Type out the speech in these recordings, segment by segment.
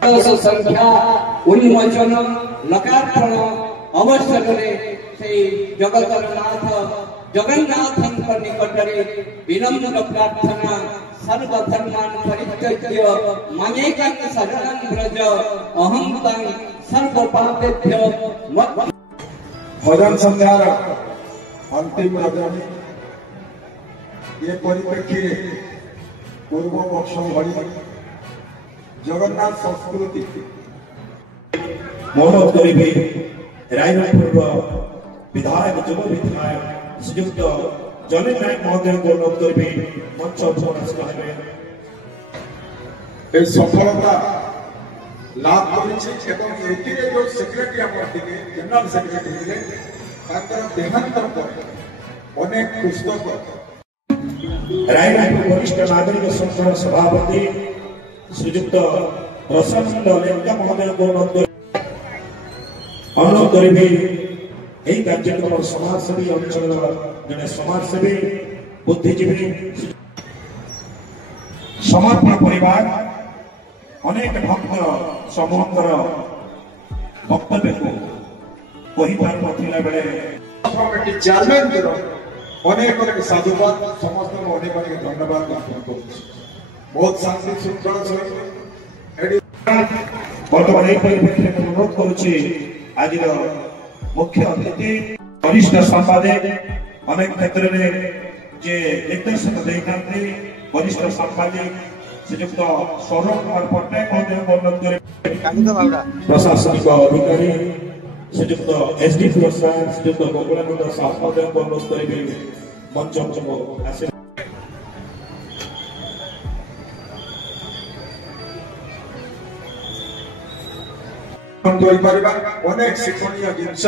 संख्या उन्मोचन लोकार्पण अवसर से जगतनाथ जगन्नाथ निकट विनम्र प्रार्थना सर्वधर्मान परित्यज्य मामेकं शरणं व्रज अहं तं सर्वपापेभ्यो भजन संध्यार अंतिम रजनी ये परिप्रेक्षी पूर्व वर्ष भली जगन्नाथ संस्कृति महोत्सव करी रायरंगपुर विधायक युव विधायक श्रीयुक्त जलिल नायक महोदय को अनुरोध करी मंच उपस्थित ये सफलता लाभ करी जो सेक्रेटरी जनरल सेक्रेटरी देहांतर पर अनेक पुस्तक रायरंगपुर वरिष्ठ नागरिक संघ सभापति श्रीयुक्त प्रसन्न लेंका महोदय को अनुरोध करी कार्यक्रम समाजसेवी अंचल जड़े समाजसेवी बुद्धिजीवी समर्पण परिवार अनेक भक्त समूहर वक्तव्य को बेले कमिटी चेयरमैन अनेक अनेक साधुवाद समस्त अनेक अनेक धन्यवाद ज्ञापन कर बहुत शांति श्रृंखला सहित बर्तमान अनुरोध करुच्ची आज मुख्य अतिथि वरिष्ठ संपादक अनेक क्षेत्र में जे निर्देशन देते वरिष्ठ संपादक श्रीयुक्त सौरभ कुमार पट्टनायक महोदय प्रशासनिक अधिकारी श्रीयुक्त एसडी प्रसाद श्रीयुक्त गोकुलानंद साहू महोदय को अनुरोध करेंगे मंच आसे अनेक शिक्षणीय जिनस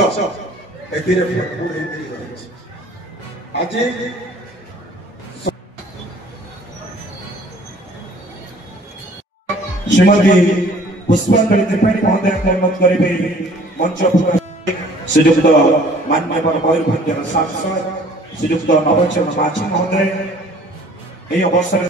आज श्रीमती पुष्पांजलि त्रिपाठी महोदय को अनुरोध करेंगे मंच श्रीयुक्त माननीय मयूरभंज सांसद श्रीयुक्त नवचंद्र माझी महोदय अवसर